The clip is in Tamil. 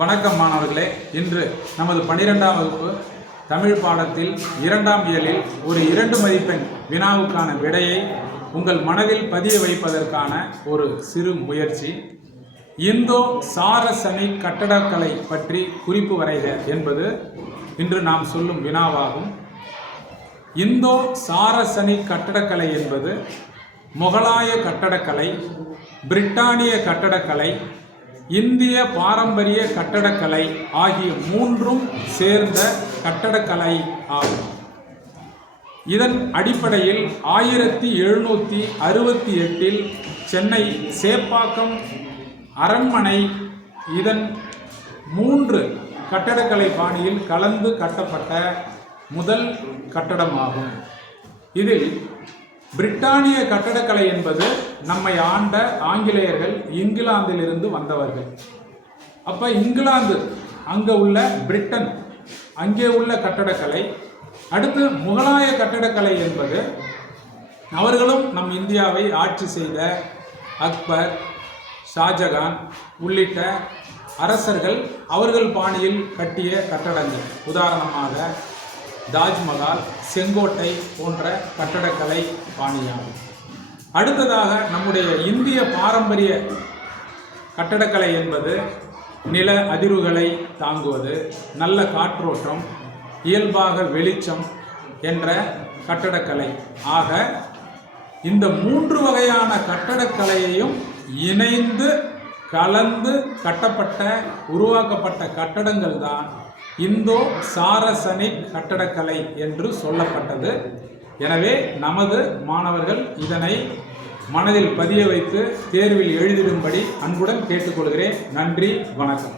வணக்கம் மாணவர்களே. இன்று நமது 12ஆம் வகுப்பு தமிழ் பாடத்தில் 2ஆம் இயலில் ஒரு 2 மதிப்பெண் வினாவுக்கான விடையை உங்கள் மனதில் பதிய வைப்பதற்கான ஒரு சிறு முயற்சி. இந்தோ சாரசனிக் கட்டடக்கலை பற்றி குறிப்பு வரைக என்பது இன்று நாம் சொல்லும் வினாவாகும். இந்தோ சாரசனிக் கட்டடக்கலை என்பது முகலாய கட்டடக்கலை, பிரிட்டானிய கட்டடக்கலை, இந்திய பாரம்பரிய கட்டடக்கலை ஆகிய மூன்றும் சேர்ந்த கட்டடக்கலை ஆகும். இதன் அடிப்படையில் 1768 சென்னை சேப்பாக்கம் அரண்மனை இதன் 3 கட்டடக்கலை பாணியில் கலந்து கட்டப்பட்ட முதல் கட்டடமாகும். இதில் பிரிட்டானிய கட்டடக்கலை என்பது நம்மை ஆண்ட ஆங்கிலேயர்கள் இங்கிலாந்திலிருந்து வந்தவர்கள். அப்போ இங்கிலாந்து அங்கே உள்ள பிரிட்டன் அங்கே உள்ள கட்டடக்கலை. அடுத்து முகலாய கட்டடக்கலை என்பது அவர்களும் நம் இந்தியாவை ஆட்சி செய்த அக்பர், ஷாஜகான் உள்ளிட்ட அரசர்கள் அவர்கள் பாணியில் கட்டிய கட்டடங்கள். உதாரணமாக தாஜ்மஹால், செங்கோட்டை போன்ற கட்டடக்கலை பாணியாகும். அடுத்ததாக நம்முடைய இந்திய பாரம்பரிய கட்டடக்கலை என்பது நில அதிர்வுகளை தாங்குவது, நல்ல காற்றோட்டம், இயல்பாக வெளிச்சம் என்ற கட்டடக்கலை. ஆக இந்த 3 வகையான கட்டடக்கலையையும் இணைந்து கலந்து கட்டப்பட்ட உருவாக்கப்பட்ட கட்டடங்கள் தான் இந்தோ சாரசனிக் கட்டடக்கலை என்று சொல்லப்பட்டது. எனவே நமது மாணவர்கள் இதனை மனதில் பதிய வைத்து தேர்வில் எழுதிடும்படி அன்புடன் கேட்டுக்கொள்கிறேன். நன்றி, வணக்கம்.